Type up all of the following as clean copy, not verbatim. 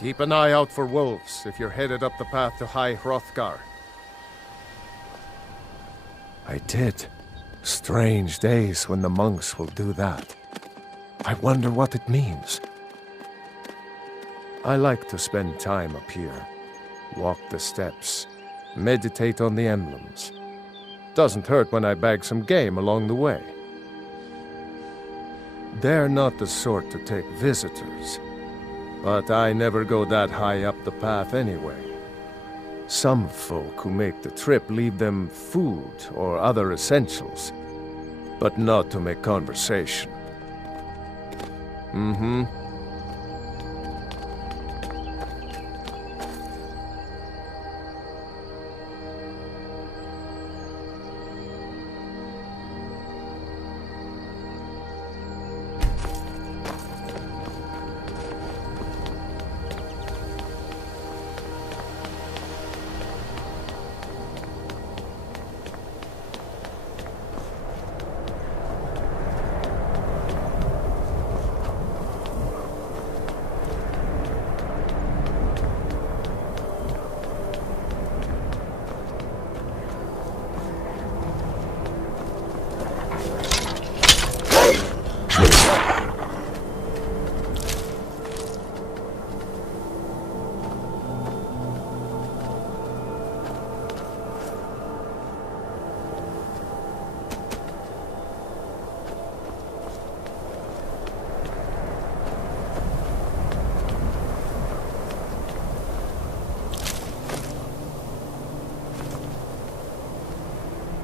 Keep an eye out for wolves if you're headed up the path to High Hrothgar. I did. Strange days when the monks will do that. I wonder what it means. I like to spend time up here. Walk the steps. Meditate on the emblems. Doesn't hurt when I bag some game along the way. They're not the sort to take visitors. But I never go that high up the path anyway. Some folk who make the trip leave them food or other essentials, but not to make conversation. Mm-hmm.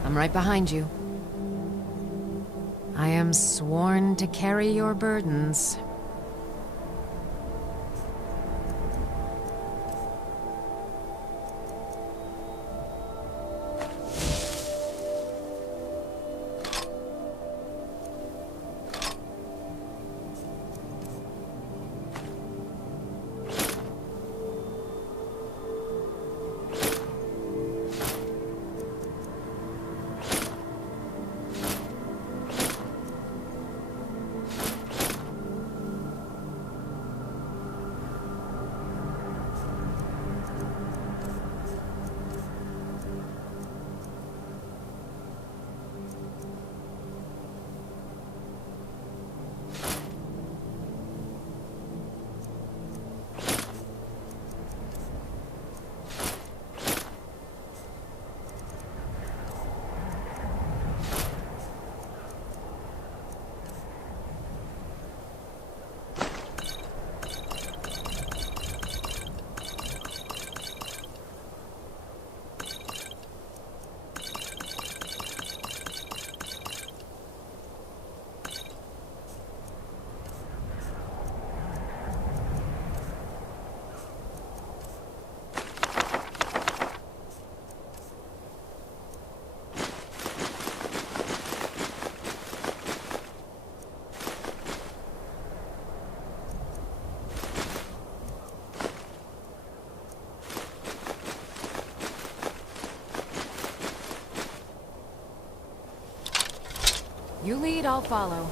I'm right behind you. I am sworn to carry your burdens. You lead, I'll follow.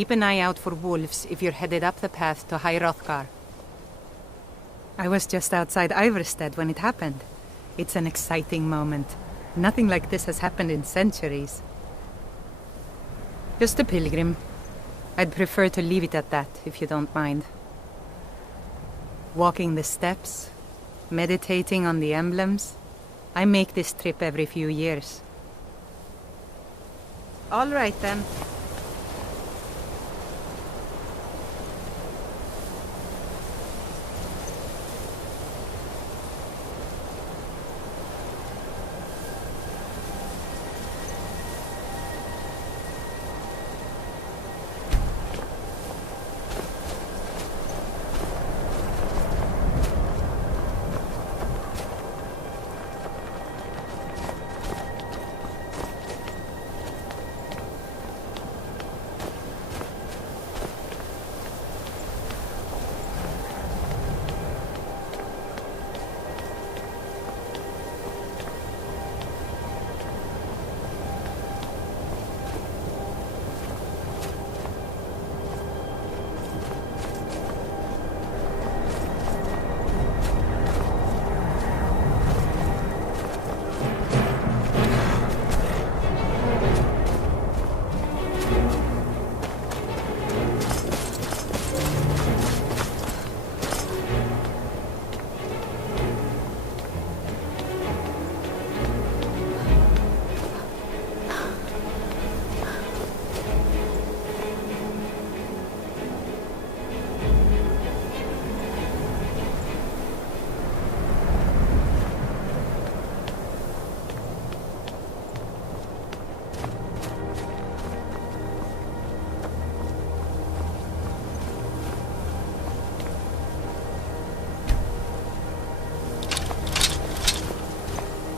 keep an eye out for wolves if you're headed up the path to High Hrothgar. I was just outside Iverstead when it happened. It's an exciting moment. Nothing like this has happened in centuries. Just a pilgrim. I'd prefer to leave it at that, if you don't mind. Walking the steps, meditating on the emblems. I make this trip every few years. All right, then.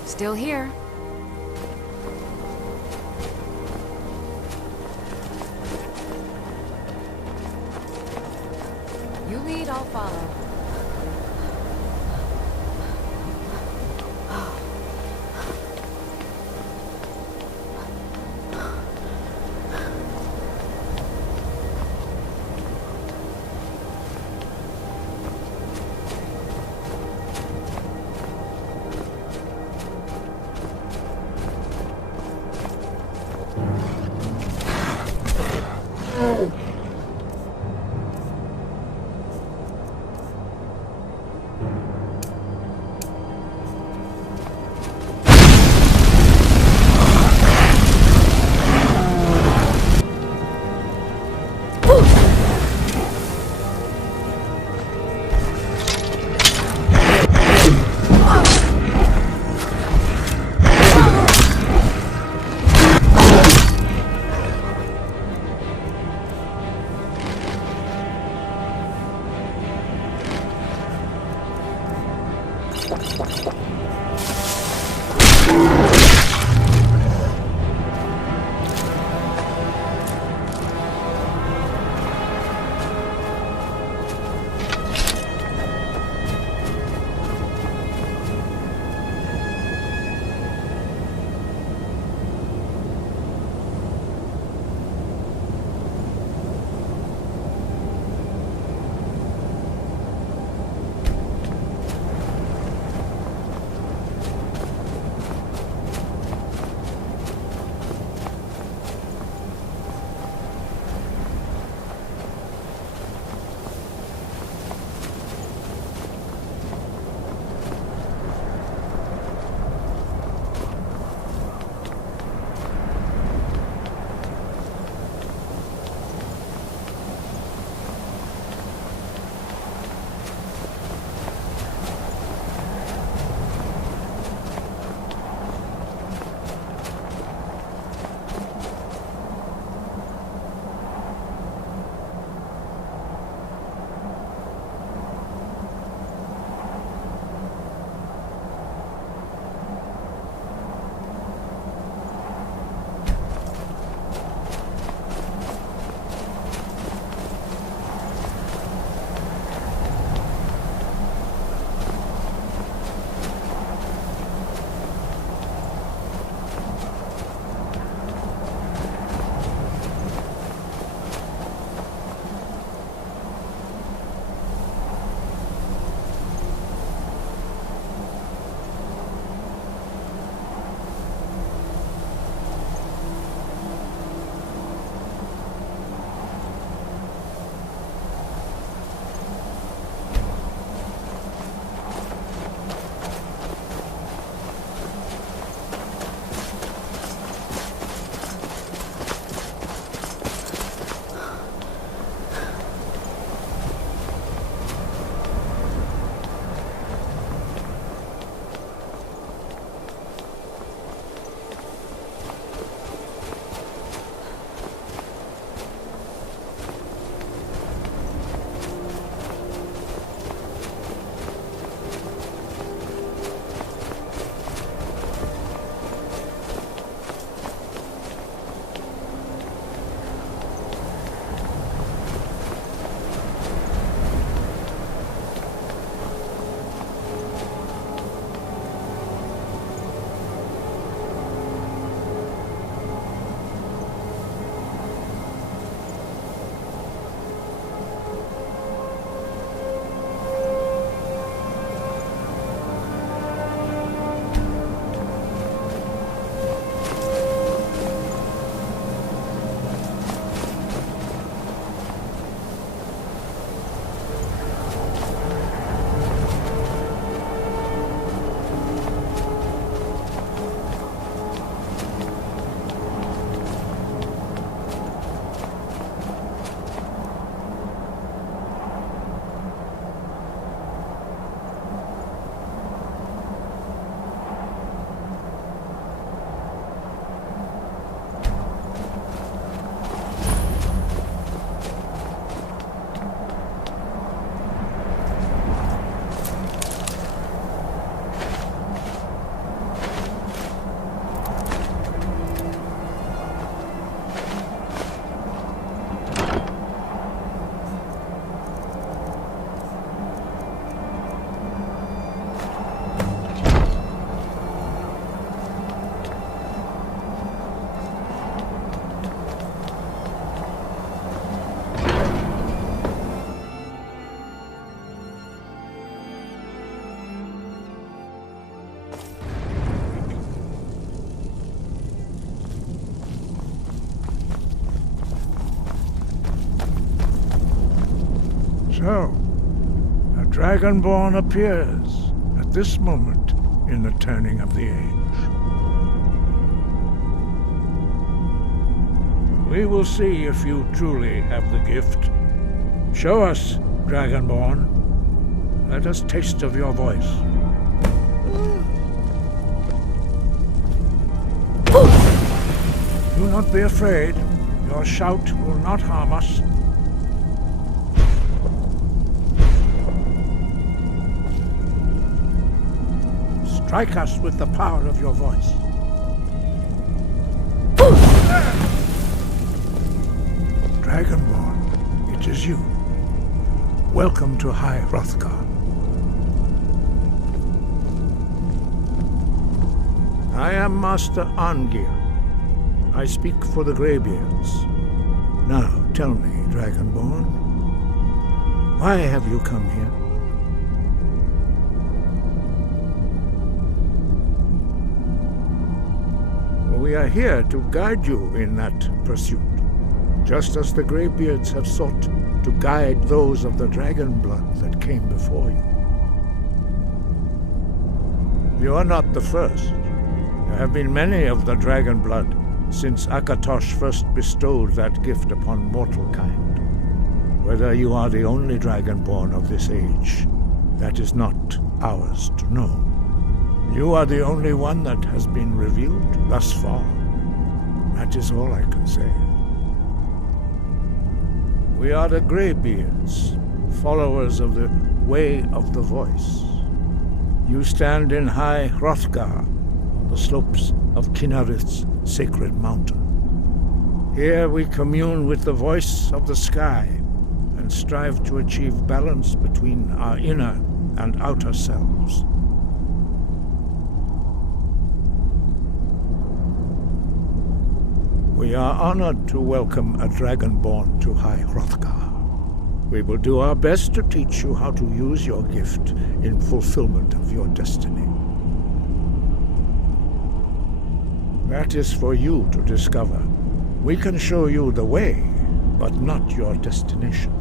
Still here. You lead, I'll follow. So, a Dragonborn appears at this moment in the turning of the age. We will see if you truly have the gift. Show us, Dragonborn. Let us taste of your voice. Do not be afraid. Your shout will not harm us. Strike us with the power of your voice. Dragonborn, it is you. Welcome to High Hrothgar. I am Master Arngeir. I speak for the Greybeards. Now, tell me, Dragonborn, why have you come here? We are here to guide you in that pursuit, just as the Greybeards have sought to guide those of the dragon blood that came before you. You are not the first. There have been many of the dragon blood since Akatosh first bestowed that gift upon mortal kind. Whether you are the only dragonborn of this age, that is not ours to know. You are the only one that has been revealed thus far. That is all I can say. We are the Greybeards, followers of the Way of the Voice. You stand in High Hrothgar, on the slopes of Kinnarith's sacred mountain. Here we commune with the voice of the sky and strive to achieve balance between our inner and outer selves. We are honored to welcome a Dragonborn to High Hrothgar. We will do our best to teach you how to use your gift in fulfillment of your destiny. That is for you to discover. We can show you the way, but not your destination.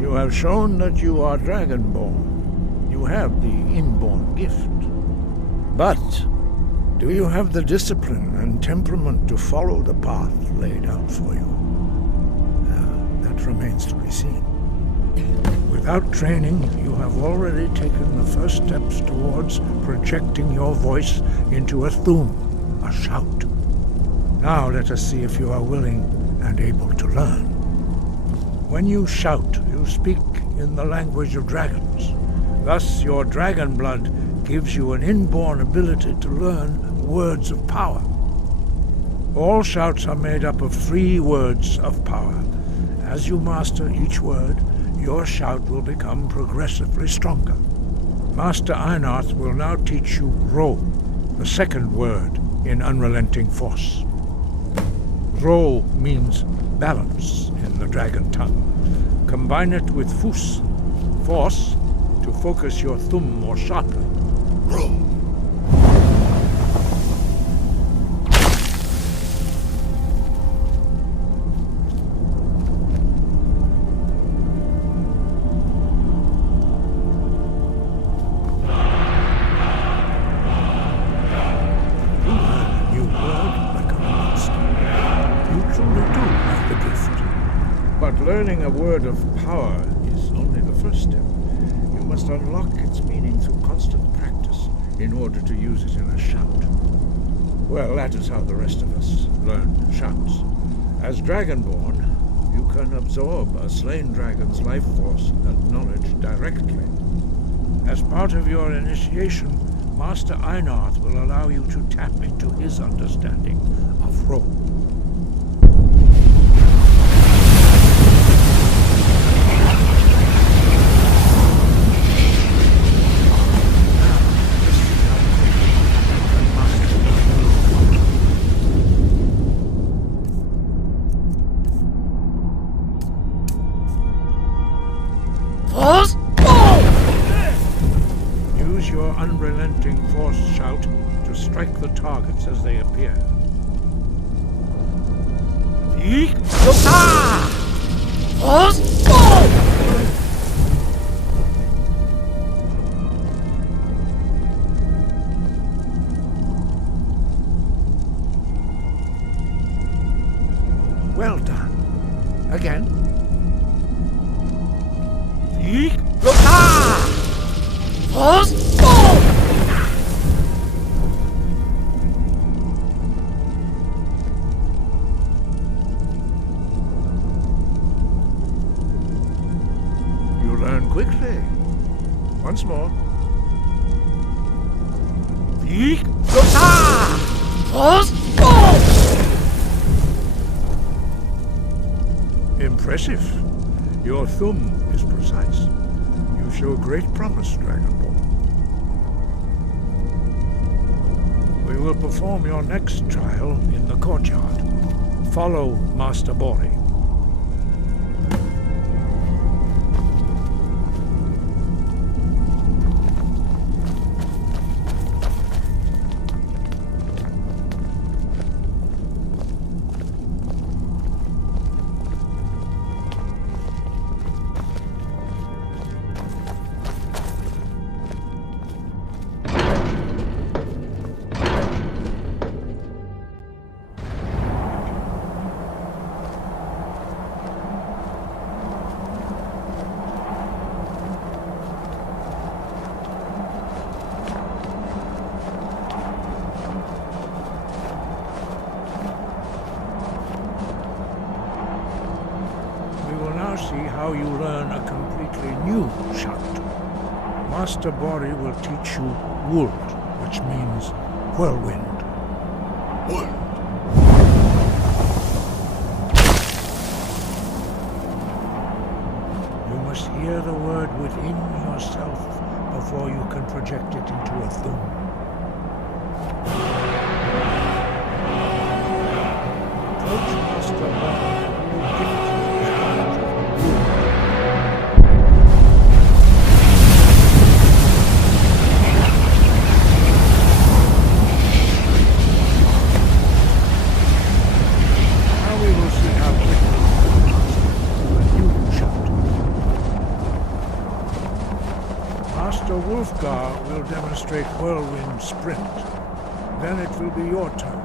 You have shown that you are Dragonborn. You have the inborn gift. But do you have the discipline and temperament to follow the path laid out for you? That remains to be seen. Without training, you have already taken the first steps towards projecting your voice into a thum, a shout. Now let us see if you are willing and able to learn. When you shout, you speak in the language of dragons. Thus, your dragon blood gives you an inborn ability to learn words of power. All shouts are made up of 3 words of power. As you master each word, your shout will become progressively stronger. Master Einarth will now teach you Ro, the second word in Unrelenting Force. Ro means balance in the dragon tongue. Combine it with Fus, force, to focus your thumb more sharply. Ro. Learning a word of power is only the first step. You must unlock its meaning through constant practice in order to use it in a shout. Well, that is how the rest of us learn shouts. As Dragonborn, you can absorb a slain dragon's life force and knowledge directly. As part of your initiation, Master Einarth will allow you to tap into his understanding of Ro. Use your unrelenting force shout to strike the targets as they appear. Well done. Again. You learn quickly. Once more. Impressive. Your thumb is precise. You show great promise, Dragonborn. We will perform your next trial in the courtyard. Follow Master Bori. See how you learn a completely new shout. Master Bori will teach you Wuld, which means whirlwind. Wuld. You must hear the word within yourself before you can project it into a thum. Approach Master Bori and gift him. Master Wolfgar will demonstrate Whirlwind Sprint. Then it will be your turn.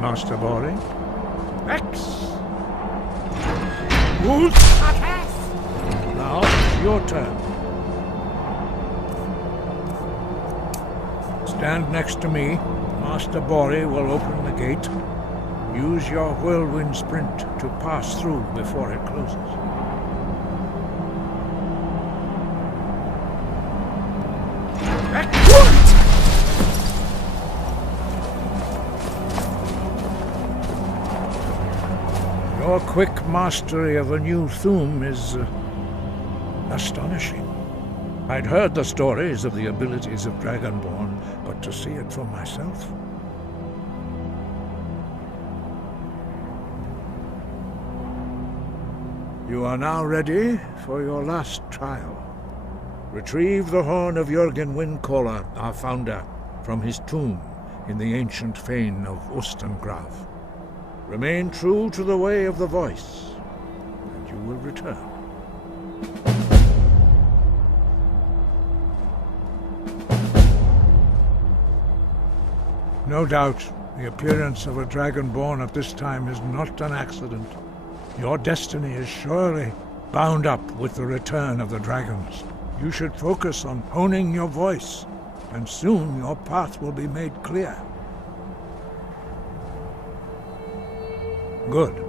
Master Bori. X! Wolf! Now it's your turn. Stand next to me. Master Bori will open the gate. Use your Whirlwind Sprint to pass through before it closes. Your quick mastery of a new thum is astonishing. I'd heard the stories of the abilities of Dragonborn, but to see it for myself... You are now ready for your last trial. Retrieve the horn of Jürgen Windcaller, our founder, from his tomb in the ancient fane of Ustengrav. Remain true to the way of the voice, and you will return. No doubt, the appearance of a Dragonborn at this time is not an accident. Your destiny is surely bound up with the return of the dragons. You should focus on honing your voice, and soon your path will be made clear. Good.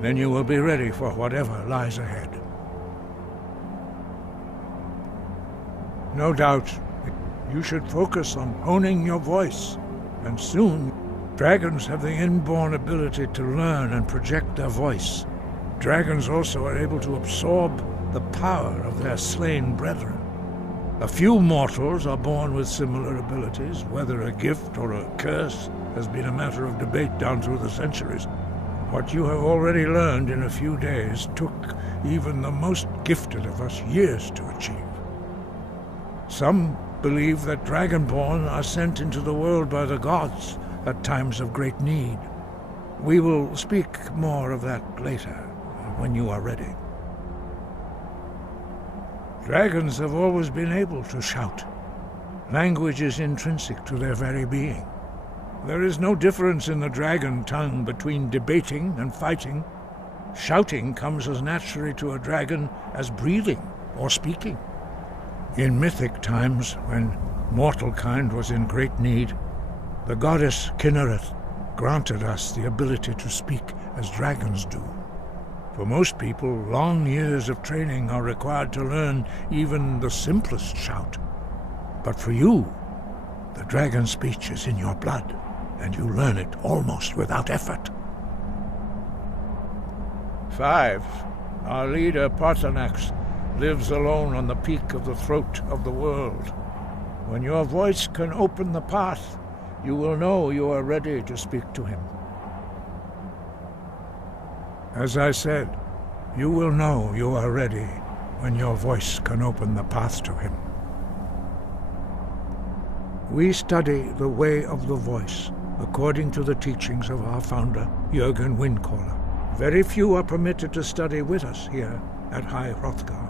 Then you will be ready for whatever lies ahead. No doubt, you should focus on honing your voice, and soon dragons have the inborn ability to learn and project their voice. Dragons also are able to absorb the power of their slain brethren. A few mortals are born with similar abilities. Whether a gift or a curse has been a matter of debate down through the centuries. What you have already learned in a few days took even the most gifted of us years to achieve. Some believe that Dragonborn are sent into the world by the gods at times of great need. We will speak more of that later, when you are ready. Dragons have always been able to shout. Language is intrinsic to their very being. There is no difference in the dragon tongue between debating and fighting. Shouting comes as naturally to a dragon as breathing or speaking. In mythic times, when mortal kind was in great need, the goddess Kinnereth granted us the ability to speak as dragons do. For most people, long years of training are required to learn even the simplest shout. But for you, the dragon speech is in your blood, and you learn it almost without effort. 5. Our leader, Parthenax, lives alone on the peak of the throat of the world. When your voice can open the path, you will know you are ready to speak to him. As I said, you will know you are ready when your voice can open the path to him. We study the way of the voice according to the teachings of our founder, Jürgen Windcaller. Very few are permitted to study with us here at High Hrothgar.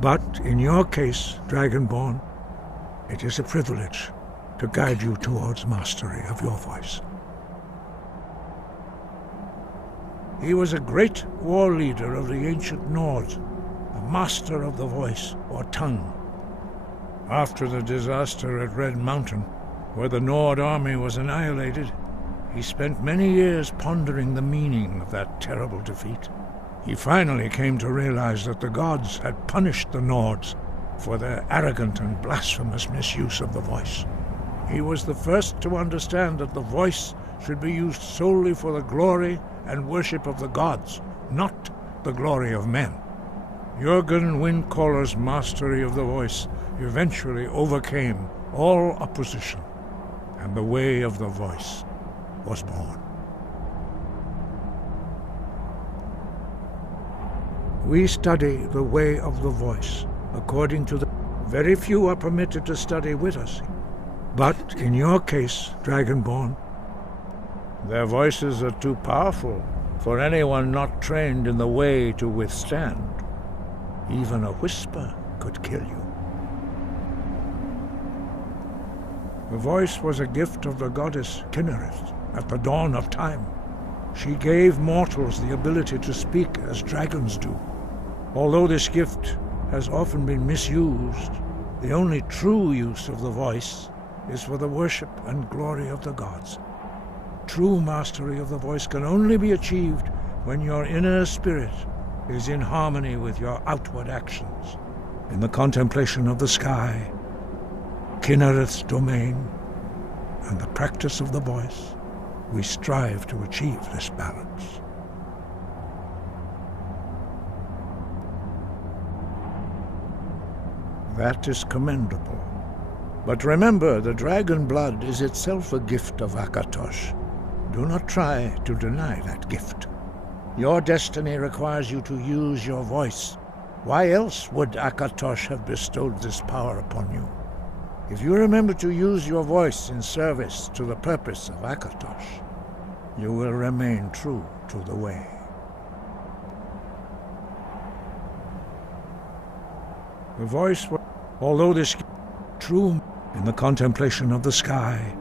But in your case, Dragonborn, it is a privilege to guide you towards mastery of your voice. He was a great war leader of the ancient Nords, a master of the voice, or tongue. After the disaster at Red Mountain, where the Nord army was annihilated, he spent many years pondering the meaning of that terrible defeat. He finally came to realize that the gods had punished the Nords for their arrogant and blasphemous misuse of the voice. He was the first to understand that the voice should be used solely for the glory and worship of the gods, not the glory of men. Jürgen Windcaller's mastery of the voice eventually overcame all opposition, and the way of the voice was born. We study the way of the voice according to the... Very few are permitted to study with us. But in your case, Dragonborn, their voices are too powerful for anyone not trained in the way to withstand. Even a whisper could kill you. The voice was a gift of the goddess Kinnereth at the dawn of time. She gave mortals the ability to speak as dragons do. Although this gift has often been misused, the only true use of the voice is for the worship and glory of the gods. True mastery of the voice can only be achieved when your inner spirit is in harmony with your outward actions. In the contemplation of the sky, Kinnereth's domain, and the practice of the voice, we strive to achieve this balance. That is commendable. But remember, the dragon blood is itself a gift of Akatosh. Do not try to deny that gift. Your destiny requires you to use your voice. Why else would Akatosh have bestowed this power upon you? If you remember to use your voice in service to the purpose of Akatosh, you will remain true to the way. The voice, although this true in the contemplation of the sky,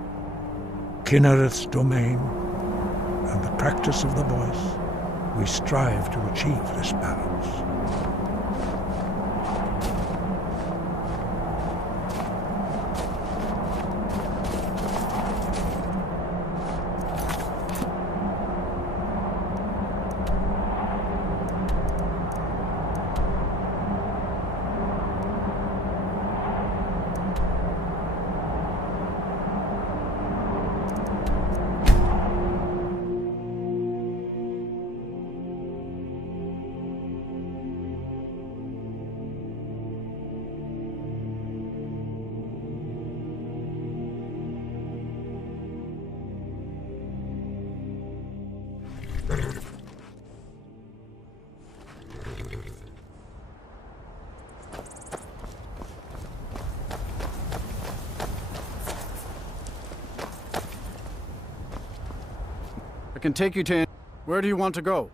Kinnereth's domain, and the practice of the voice, we strive to achieve this balance. can take you to... Where do you want to go?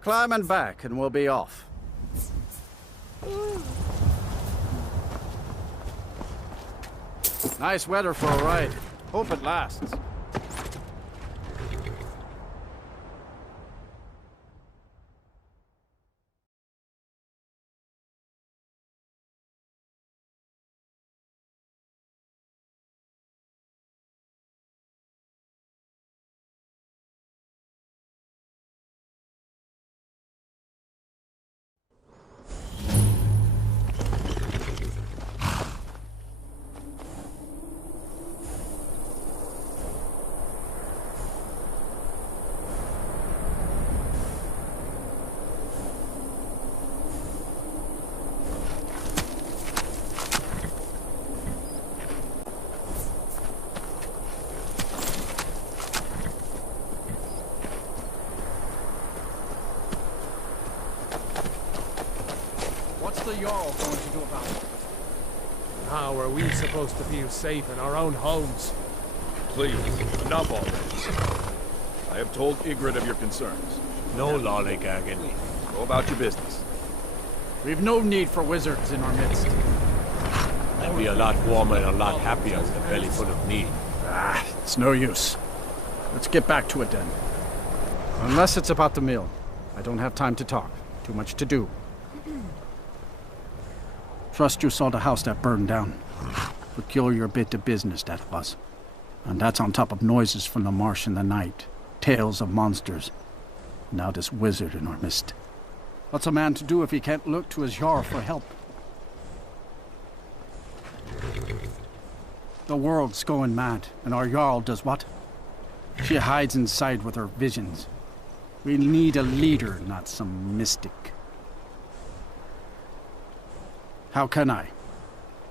Climb and back, and we'll be off. Nice weather for a ride. Hope it lasts. What's the Jarl going to do about it? How are we supposed to feel safe in our own homes? Please, enough already. I have told Ygritte of your concerns. No lollygagging. Go about your business. We've no need for wizards in our midst. I'd be a lot warmer and a lot happier with a belly full of meat. Ah, it's no use. Let's get back to it then. Unless it's about the mill. I don't have time to talk. Too much to do. Trust you saw the house that burned down. Peculiar bit of business that was. And that's on top of noises from the marsh in the night. Tales of monsters. Now this wizard in our midst. What's a man to do if he can't look to his Jarl for help? The world's going mad, and our Jarl does what? She hides inside with her visions. We need a leader, not some mystic. How can I?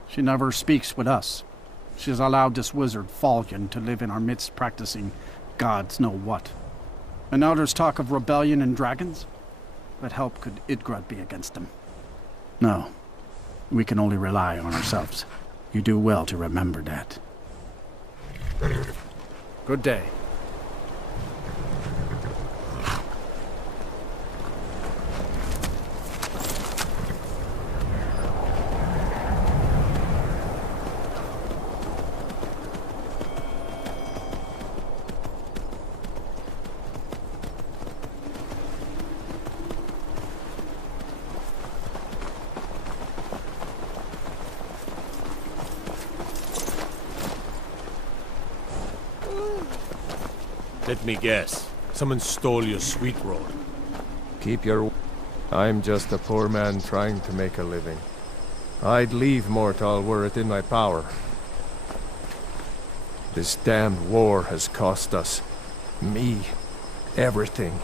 She never speaks with us. She's allowed this wizard Fallion to live in our midst practicing gods know what. And now there's talk of rebellion and dragons? What help could Ygritte be against them? No. We can only rely on ourselves. You do well to remember that. Good day. Let me guess. Someone stole your sweet roll. Keep your... I'm just a poor man trying to make a living. I'd leave Mortal were it in my power. This damned war has cost us, me, everything.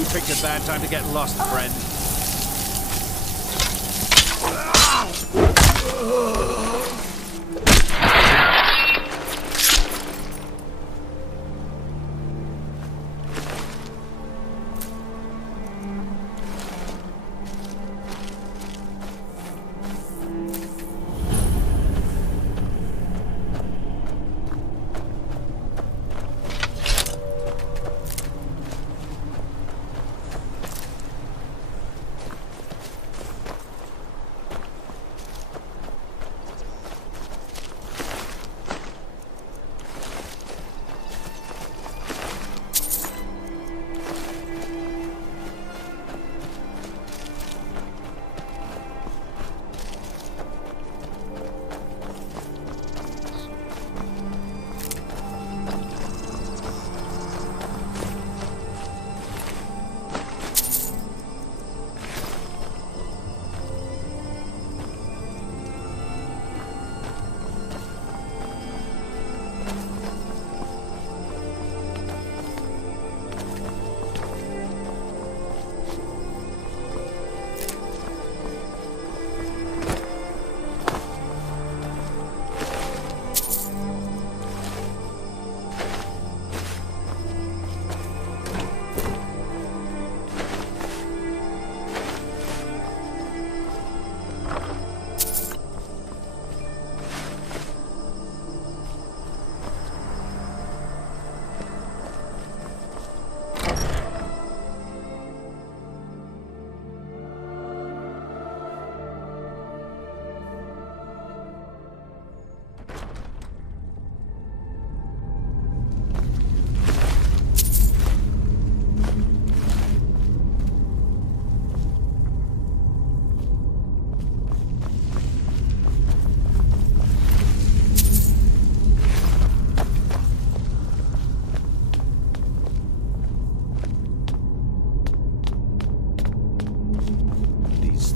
You picked a bad time to get lost, friend.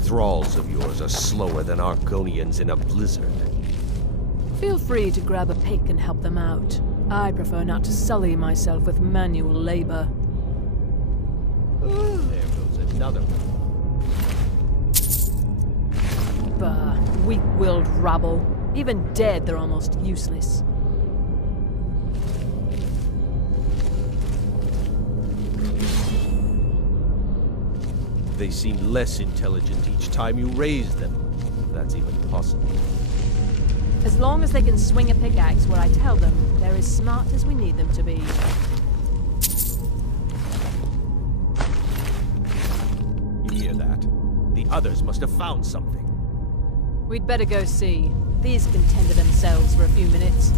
Thralls of yours are slower than Argonians in a blizzard. Feel free to grab a pick and help them out. I prefer not to sully myself with manual labor. There goes another one. Bah, weak-willed rabble. Even dead, they're almost useless. They seem less intelligent each time you raise them, if that's even possible. As long as they can swing a pickaxe where I tell them, they're as smart as we need them to be. You hear that? The others must have found something. We'd better go see. These can tend to themselves for a few minutes.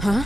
Huh?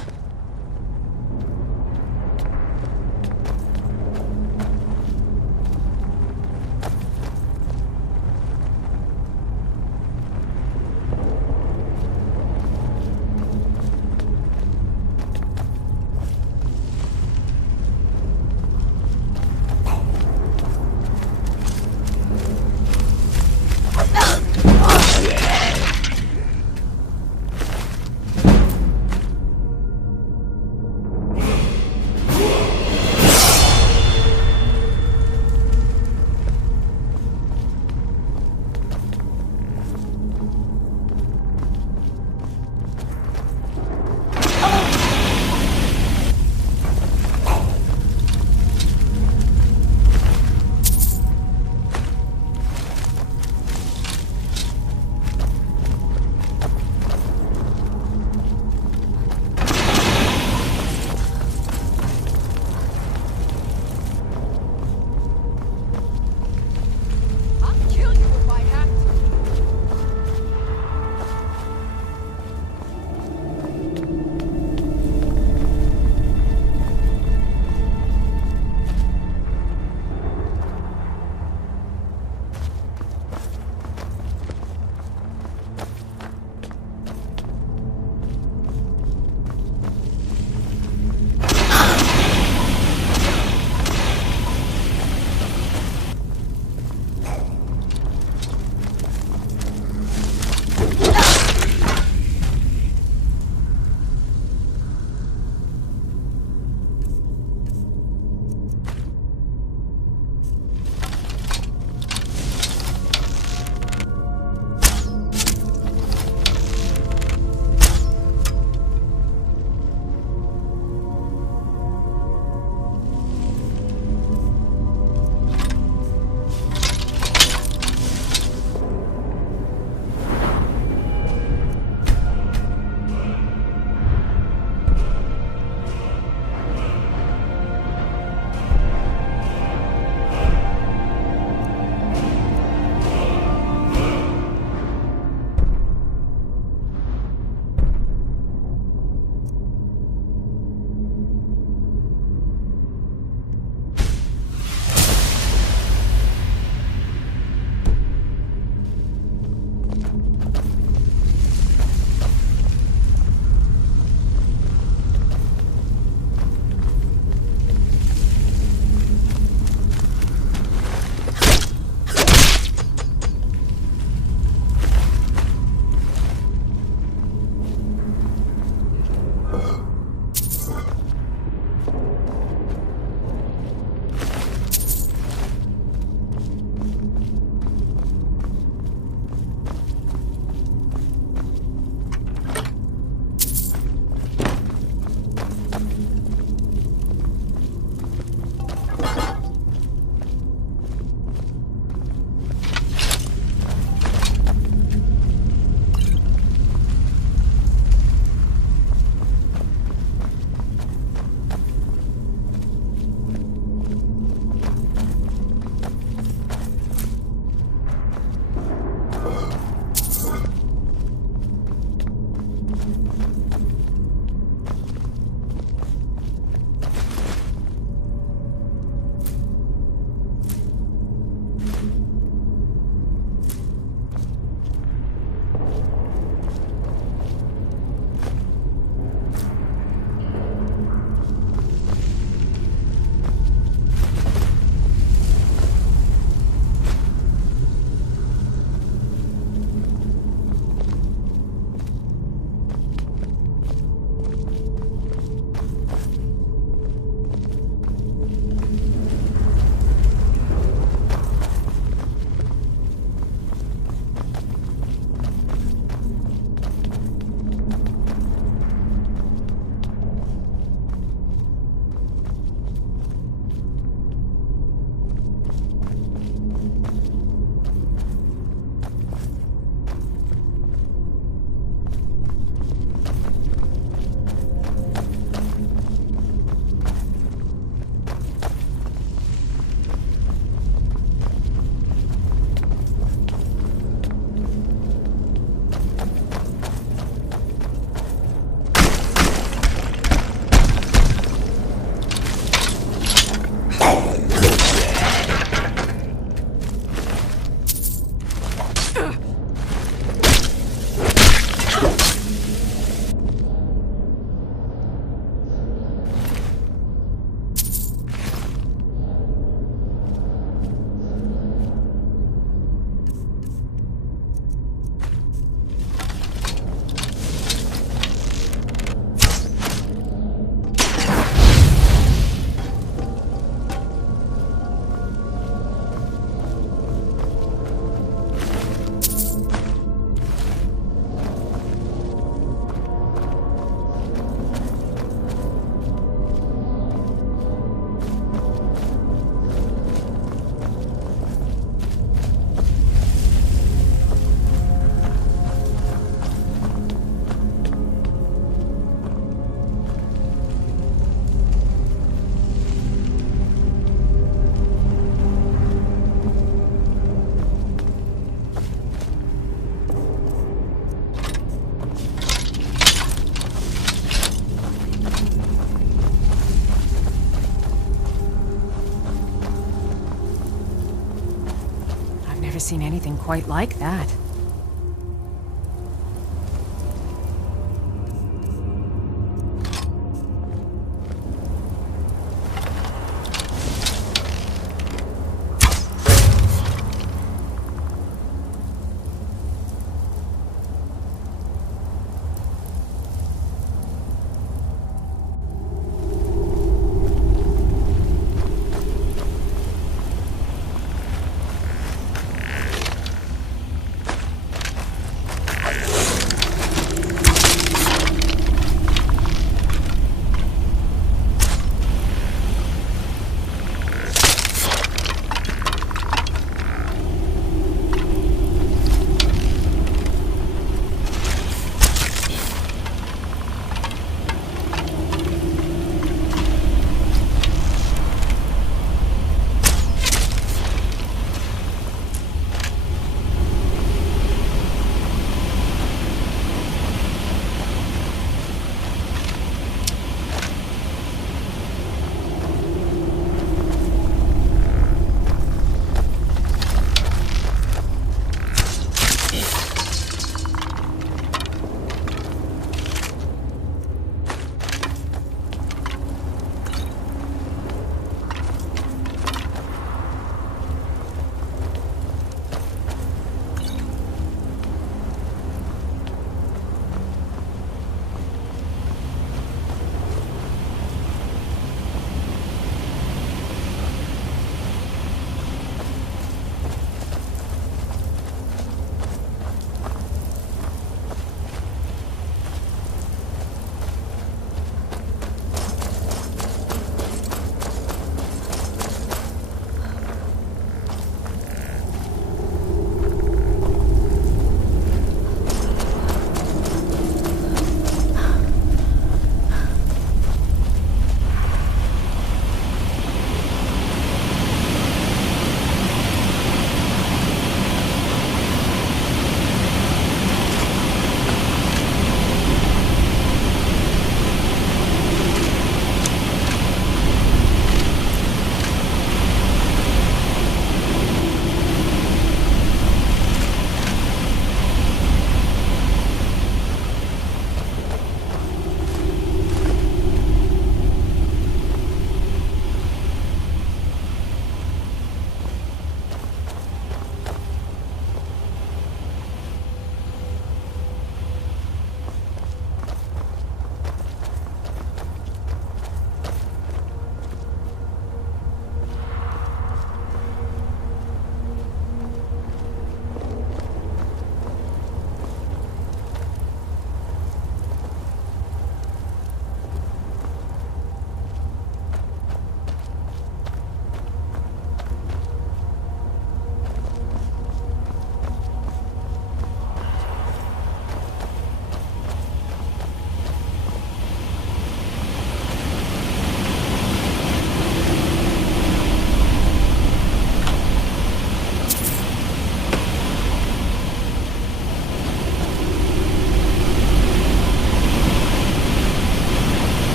never seen anything quite like that.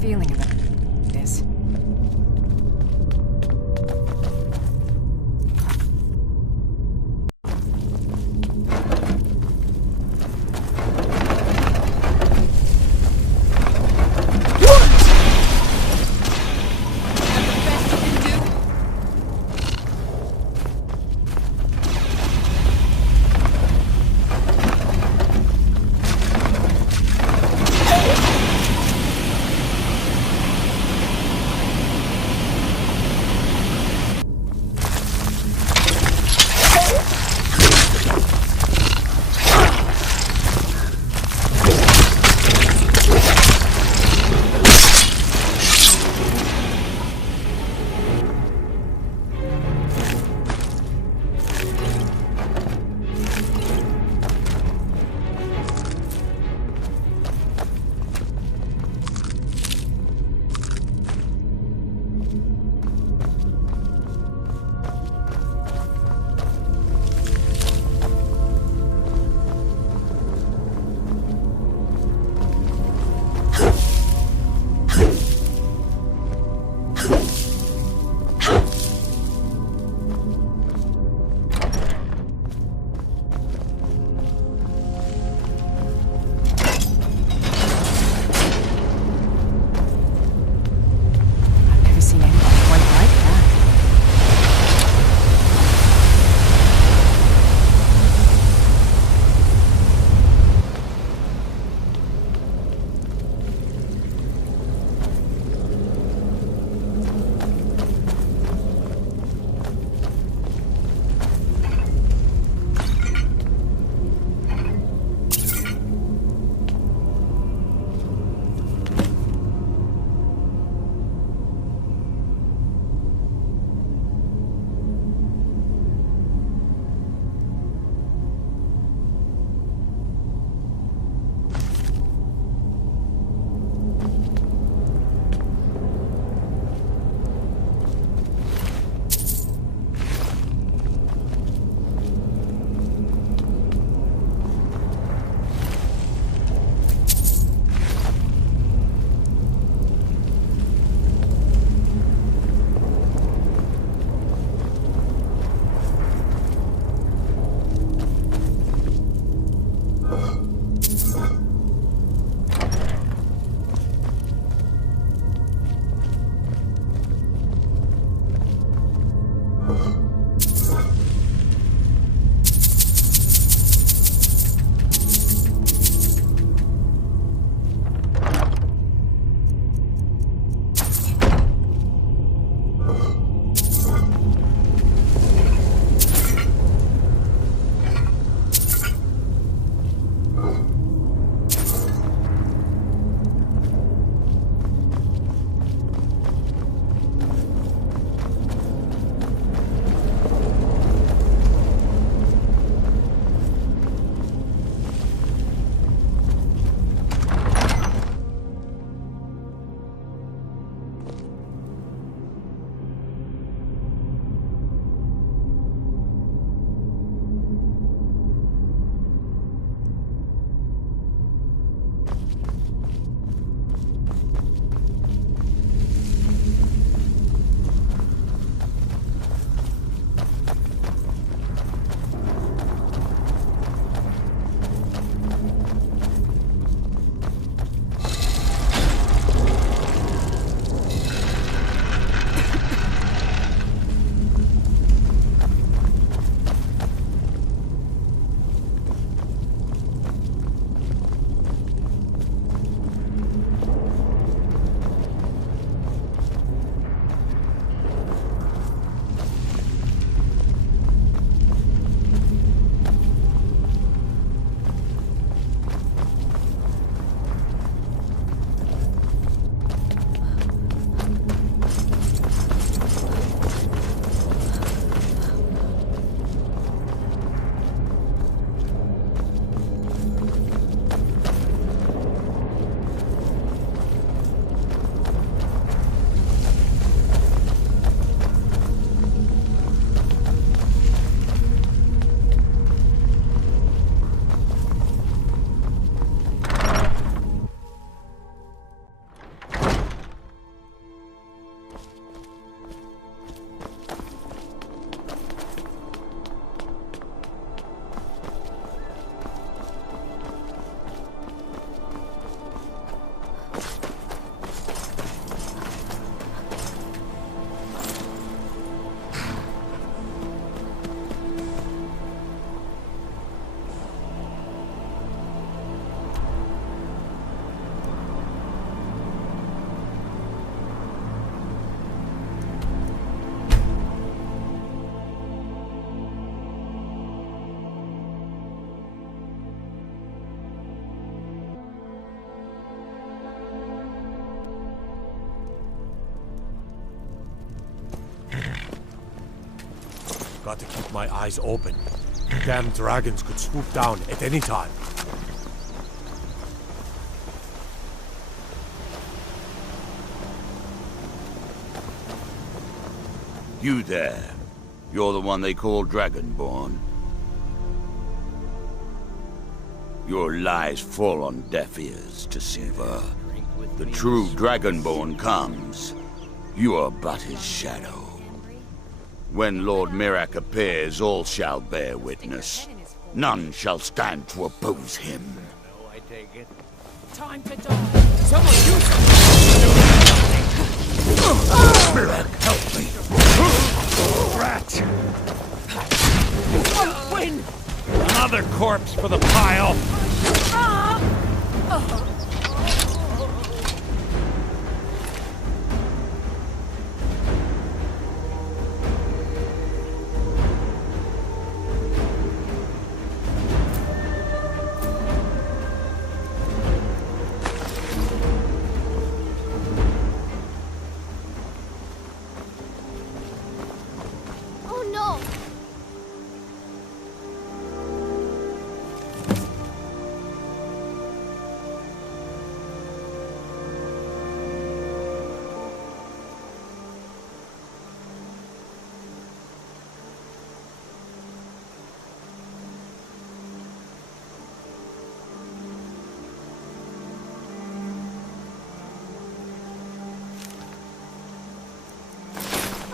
feeling about this. Got to keep my eyes open. Damn dragons could swoop down at any time. You there. You're the one they call Dragonborn. Your lies fall on deaf ears, Deceiver. The true Dragonborn comes. You are but his shadow. When Lord Mirak appears, all shall bear witness. None shall stand to oppose him. Time to die. Someone use Mirak, help me! rat! Win! Another corpse for the pile! Oh no!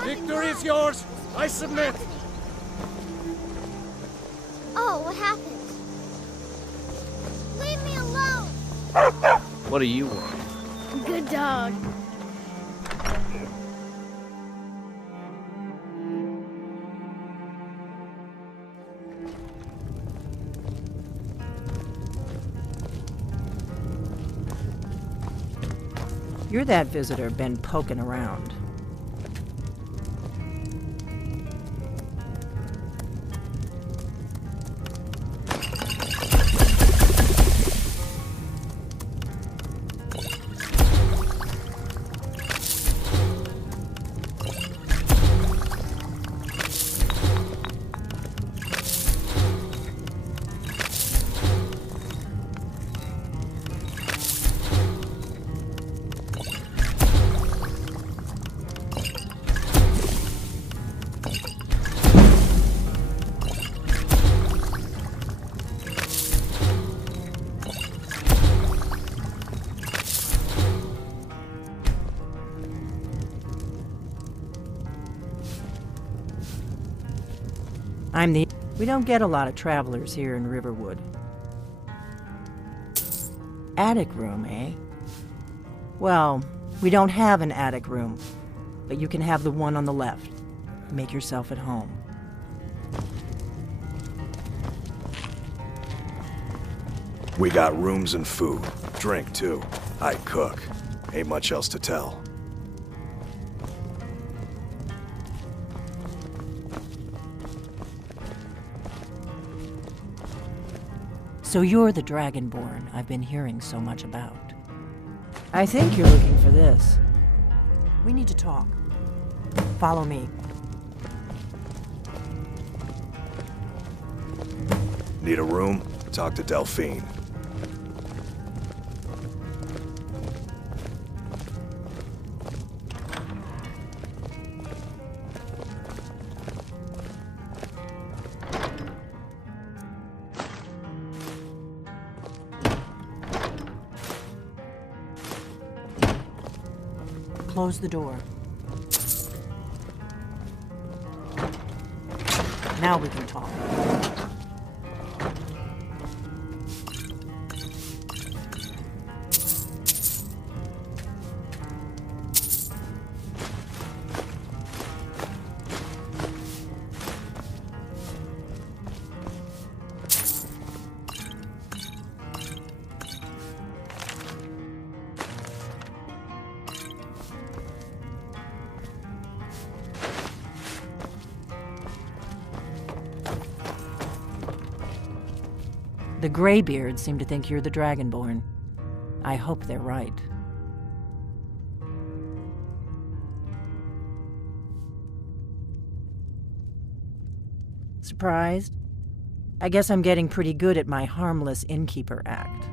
Victory is yours! I submit! Oh, what happened? Leave me alone! What do you want? Good dog. You're that visitor been poking around. We don't get a lot of travelers here in Riverwood. Attic room, eh? Well, we don't have an attic room, but you can have the one on the left. Make yourself at home. We got rooms and food. Drink, too. I cook. Ain't much else to tell. So you're the Dragonborn I've been hearing so much about. I think you're looking for this. We need to talk. Follow me. Need a room? Talk to Delphine. Close the door. Now we can talk. The Greybeards seem to think you're the Dragonborn. I hope they're right. Surprised? I guess I'm getting pretty good at my harmless innkeeper act.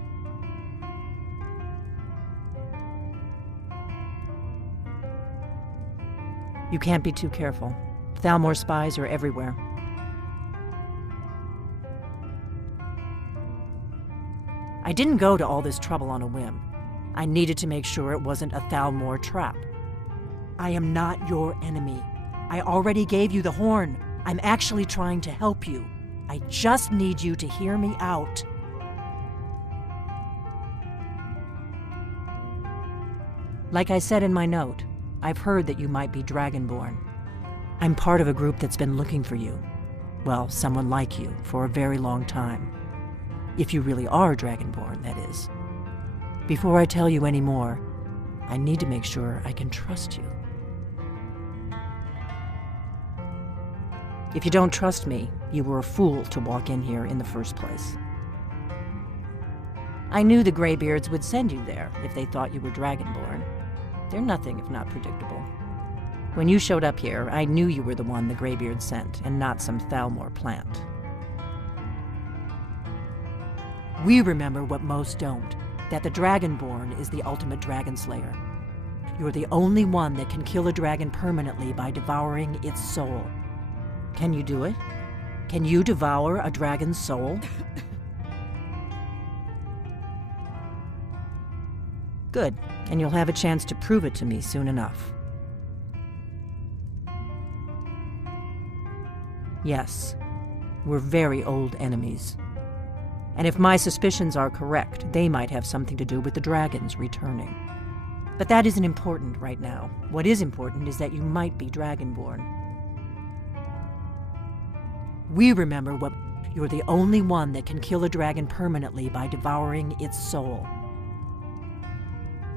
You can't be too careful. Thalmor spies are everywhere. I didn't go to all this trouble on a whim. I needed to make sure it wasn't a Thalmor trap. I am not your enemy. I already gave you the horn. I'm actually trying to help you. I just need you to hear me out. Like I said in my note, I've heard that you might be Dragonborn. I'm part of a group that's been looking for you. Well, someone like you, for a very long time. If you really are Dragonborn, that is. Before I tell you any more, I need to make sure I can trust you. If you don't trust me, you were a fool to walk in here in the first place. I knew the Greybeards would send you there if they thought you were Dragonborn. They're nothing if not predictable. When you showed up here, I knew you were the one the Greybeards sent, and not some Thalmor plant. We remember what most don't, that the Dragonborn is the ultimate dragon slayer. You're the only one that can kill a dragon permanently by devouring its soul. Can you do it? Can you devour a dragon's soul? Good, and you'll have a chance to prove it to me soon enough. Yes, we're very old enemies. And if my suspicions are correct, they might have something to do with the dragons returning. But that isn't important right now. What is important is that you might be Dragonborn. We remember what you're the only one that can kill a dragon permanently by devouring its soul.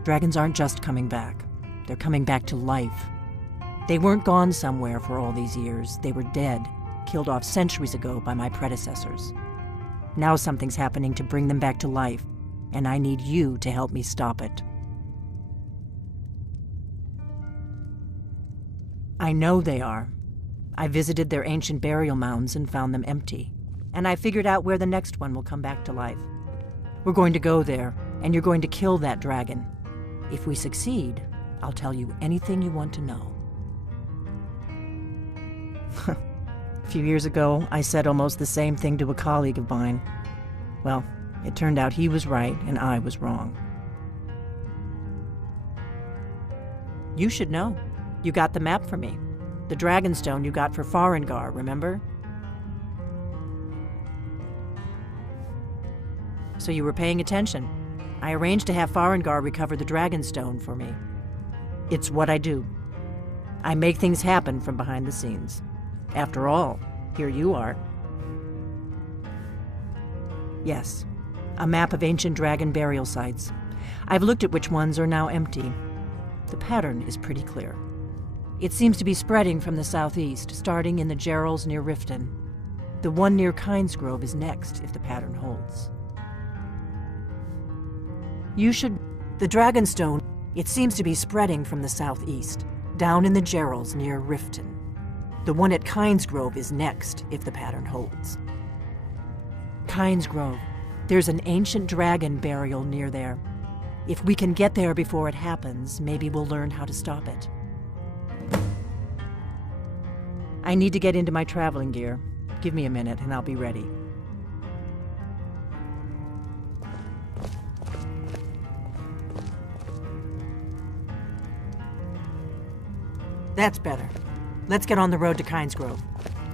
Dragons aren't just coming back. They're coming back to life. They weren't gone somewhere for all these years. They were dead, killed off centuries ago by my predecessors. Now something's happening to bring them back to life, and I need you to help me stop it. I know they are. I visited their ancient burial mounds and found them empty, and I figured out where the next one will come back to life. We're going to go there, and you're going to kill that dragon. If we succeed, I'll tell you anything you want to know. A few years ago, I said almost the same thing to a colleague of mine. Well, it turned out he was right and I was wrong. You should know. You got the map for me. The Dragonstone you got for Farengar, remember? So you were paying attention. I arranged to have Farengar recover the Dragonstone for me. It's what I do. I make things happen from behind the scenes. After all, here you are. Yes, a map of ancient dragon burial sites. I've looked at which ones are now empty. The pattern is pretty clear. It seems to be spreading from the southeast, starting in the Gerals near Riften. The one near Kynesgrove is next, if the pattern holds. You should... The Dragonstone, it seems to be spreading from the southeast, down in the Gerals near Riften. The one at Kynesgrove is next, if the pattern holds. Kynesgrove. There's an ancient dragon burial near there. If we can get there before it happens, maybe we'll learn how to stop it. I need to get into my traveling gear. Give me a minute and I'll be ready. That's better. Let's get on the road to Kynesgrove.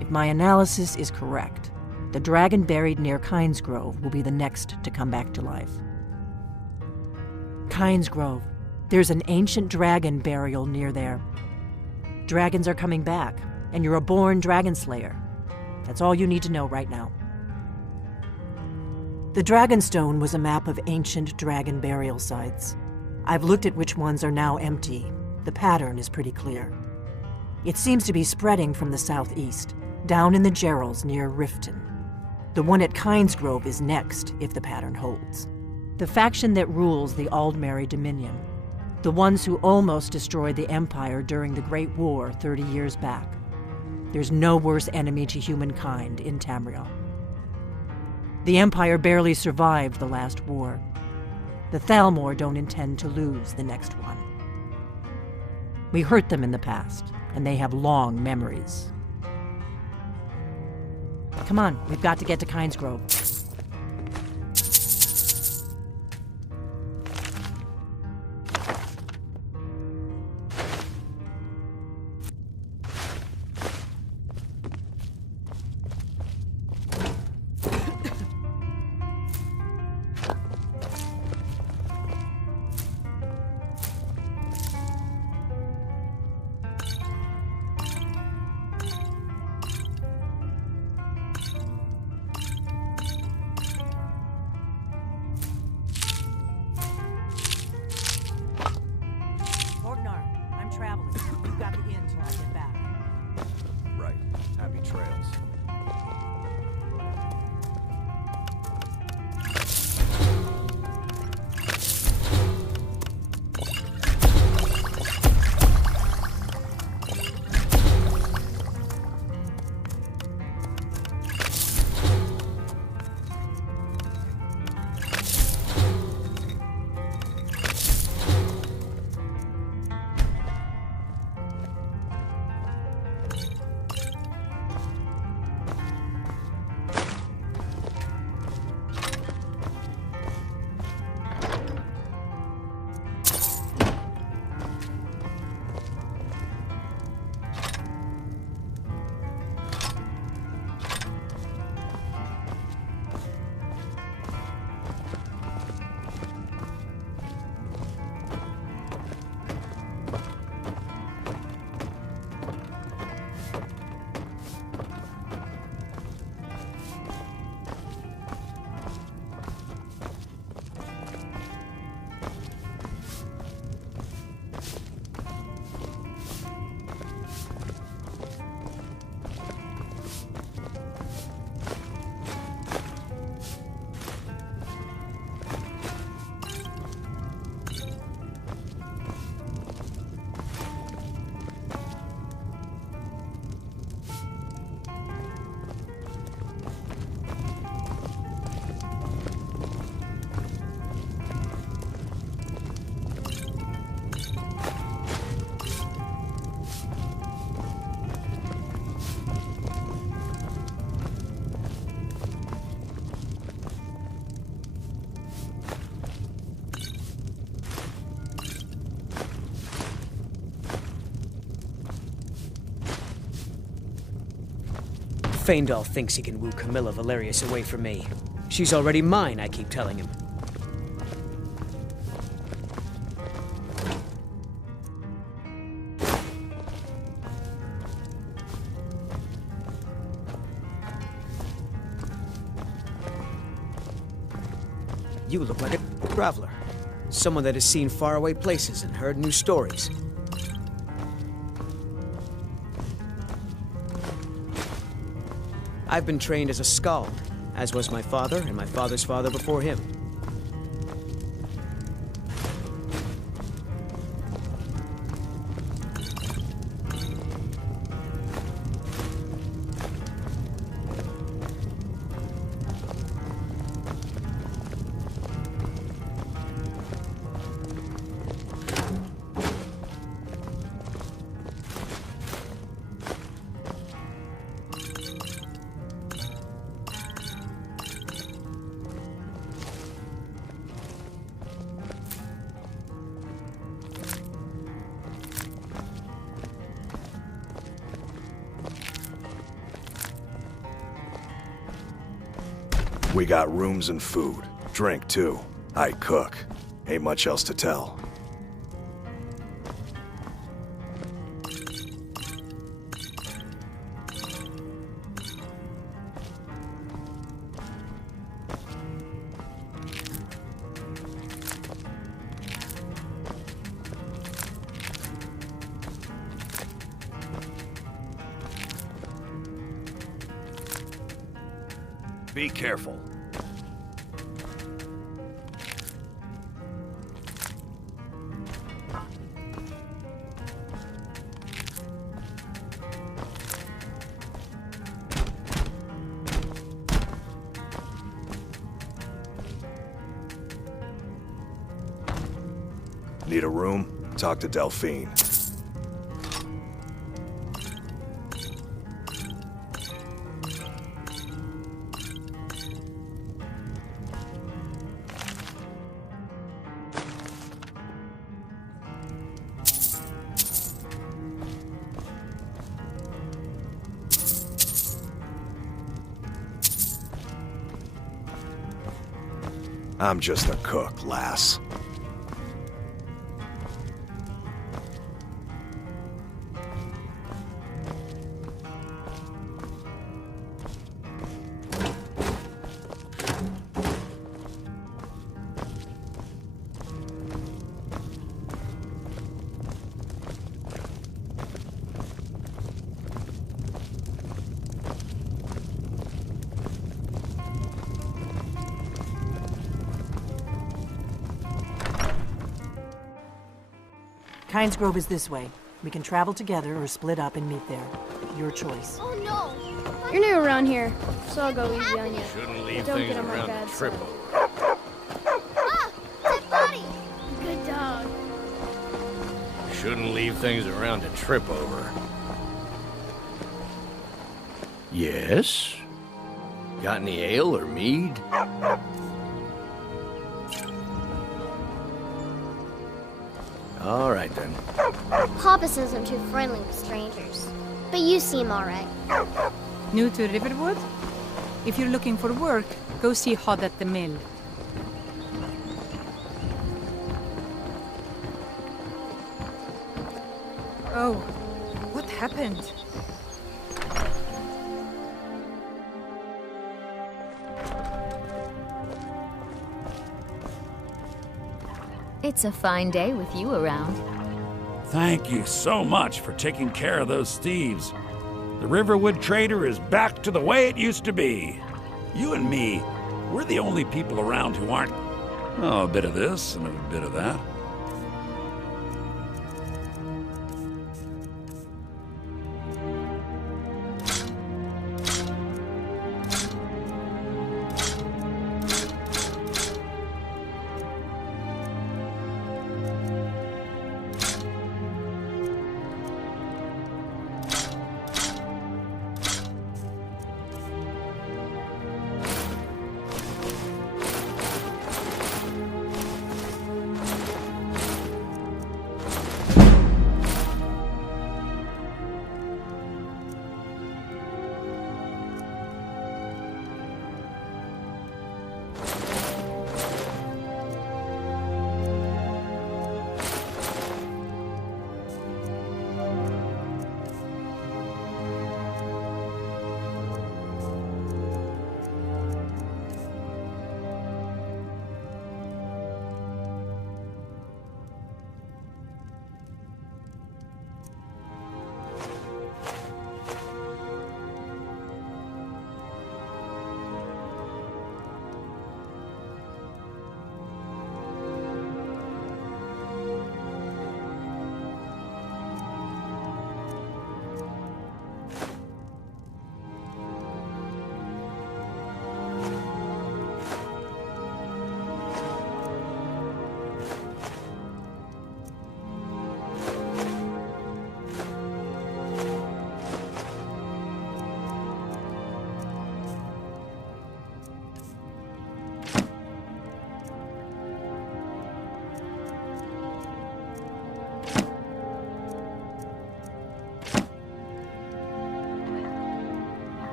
If my analysis is correct, the dragon buried near Kynesgrove will be the next to come back to life. Kynesgrove. There's an ancient dragon burial near there. Dragons are coming back, and you're a born dragon slayer. That's all you need to know right now. The Dragonstone was a map of ancient dragon burial sites. I've looked at which ones are now empty. The pattern is pretty clear. It seems to be spreading from the southeast, down in the Gerals near Riften. The one at Kynesgrove is next, if the pattern holds. The faction that rules the Aldmeri Dominion. The ones who almost destroyed the Empire during the Great War 30 years back. There's no worse enemy to humankind in Tamriel. The Empire barely survived the last war. The Thalmor don't intend to lose the next one. We hurt them in the past, and they have long memories. Come on, we've got to get to Kynes Grove. Feindal thinks he can woo Camilla Valerius away from me. She's already mine, I keep telling him. You look like a traveler. Someone that has seen faraway places and heard new stories. I've been trained as a skald, as was my father and my father's father before him. We got rooms and food. Drink, too. I cook. Ain't much else to tell. Be careful. Need a room? Talk to Delphine. I'm just a cook, lass. Kynes Grove is this way. We can travel together or split up and meet there. Your choice. Oh no! You're new around here, so I'll go easy on you. Shouldn't leave Don't things get on my around bad to trip side. over. Ah! Dead body! Good dog. Shouldn't leave things around to trip over. Yes? Got any ale or mead? All right, then. Papa says I'm too friendly with strangers. But you seem alright. New to Riverwood? If you're looking for work, go see Hod at the mill. Oh, what happened? It's a fine day with you around. Thank you so much for taking care of those thieves. The Riverwood Trader is back to the way it used to be. You and me, we're the only people around who aren't, oh, a bit of this and a bit of that.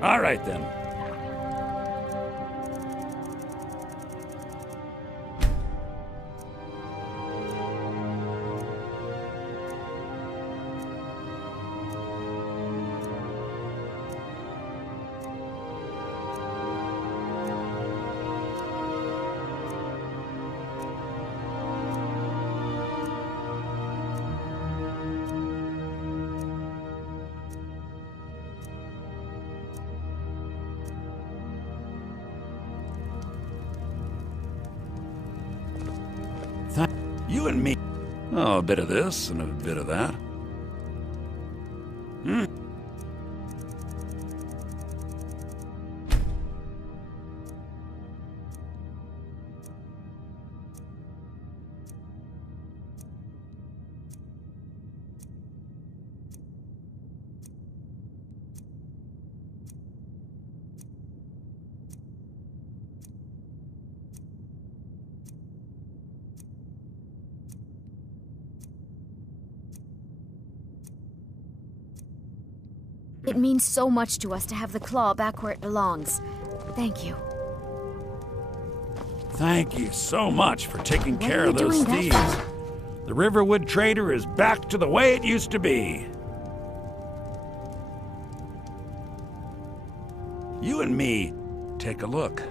All right, then. You and me. Oh, a bit of this and a bit of that. It means so much to us to have the claw back where it belongs. Thank you. Thank you so much for taking What care are you of those doing that thieves. The Riverwood Trader is back to the way it used to be. You and me, take a look.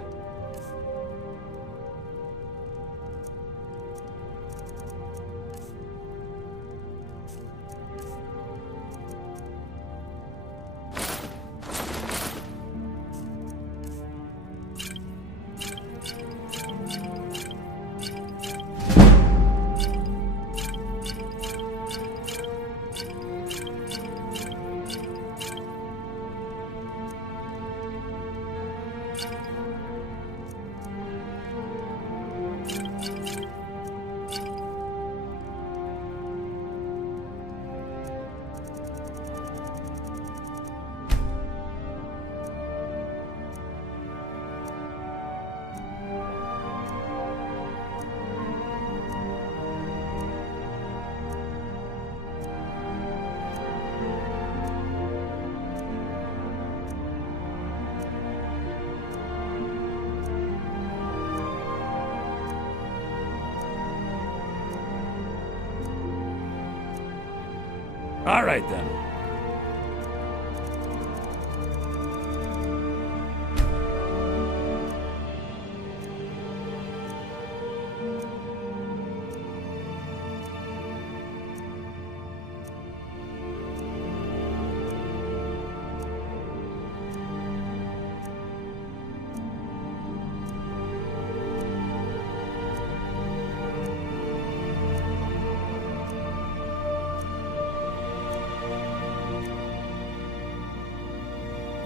All right, then.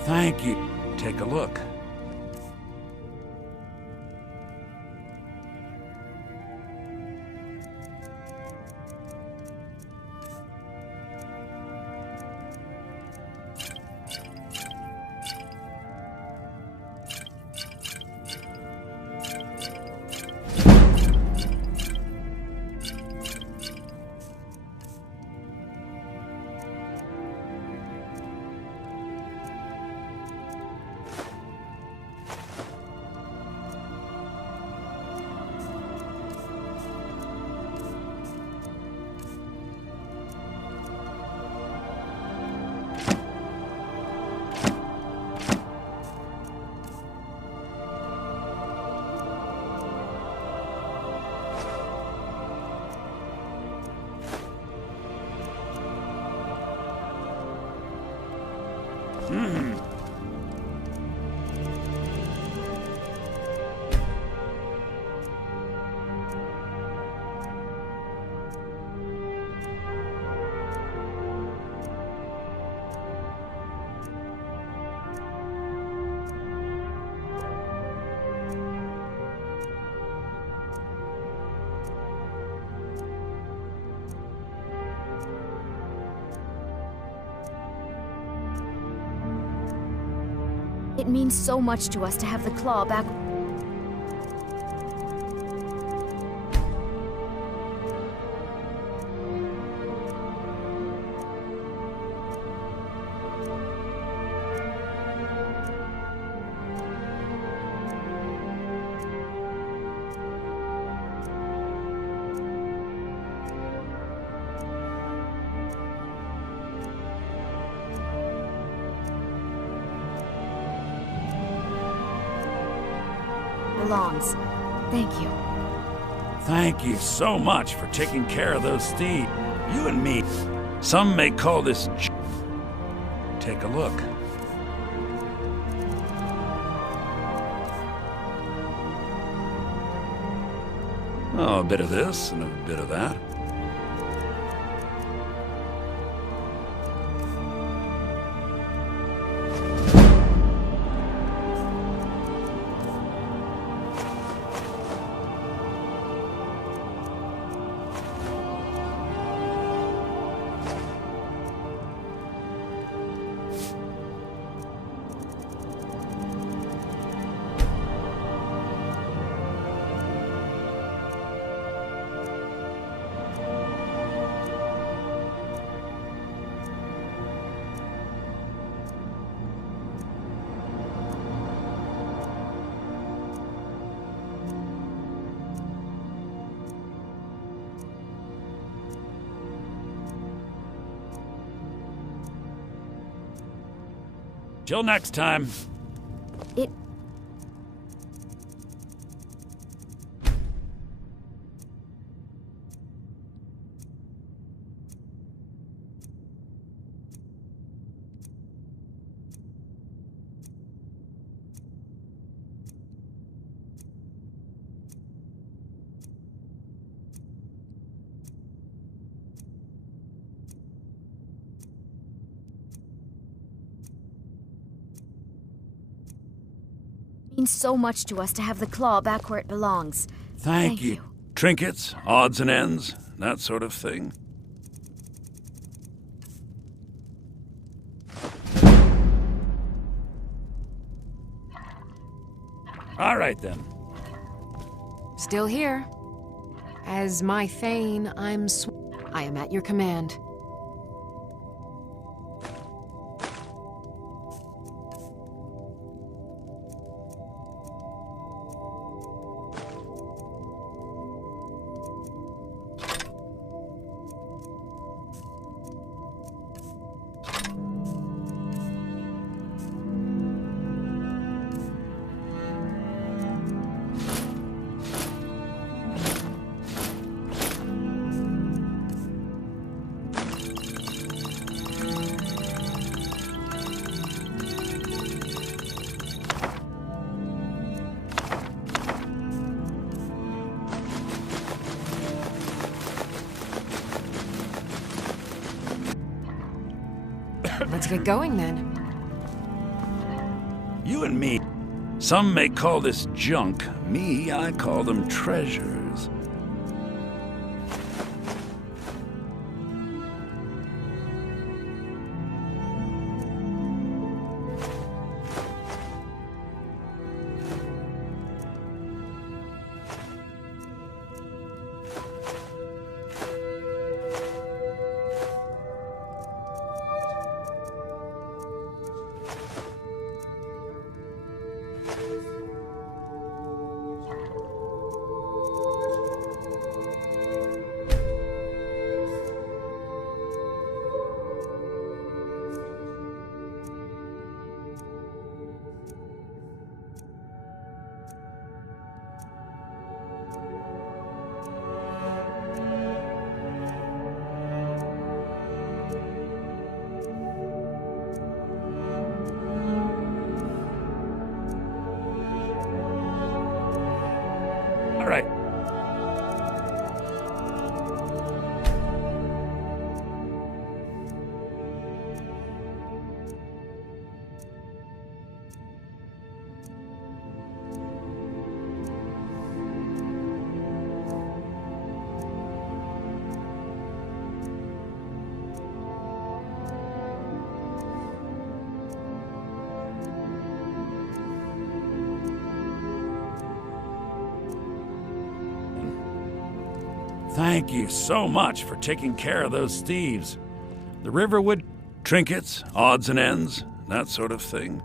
Thank you. Take a look. It means so much to us to have the claw back. Belongs. Thank you. Thank you so much for taking care of those thieves. You and me. Some may call this Take a look. Oh, a bit of this and a bit of that. Till next time. It... means so much to us to have the claw back where it belongs. Thank you. Trinkets, odds and ends, that sort of thing. All right, then. Still here. As my Thane, I am at your command. Let's get going, then. You and me. Some may call this junk. Me, I call them treasures. All right. Thank you so much for taking care of those thieves. The Riverwood trinkets, odds and ends, that sort of thing.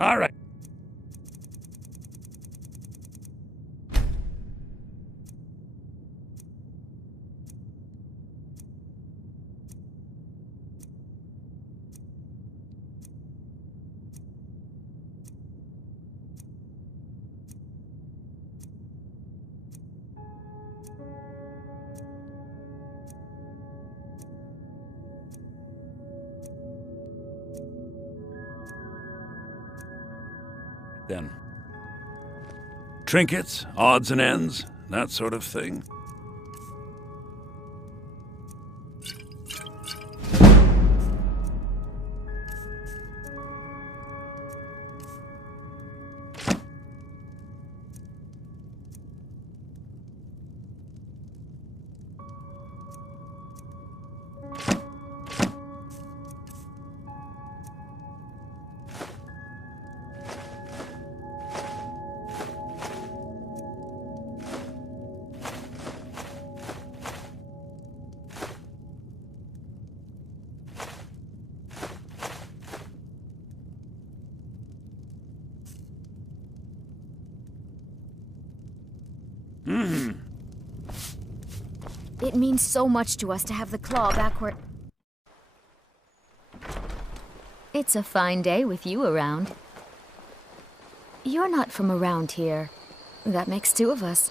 All right. then? Trinkets, odds and ends, that sort of thing? It means so much to us to have the claw back where... It's a fine day with you around. You're not from around here. That makes two of us.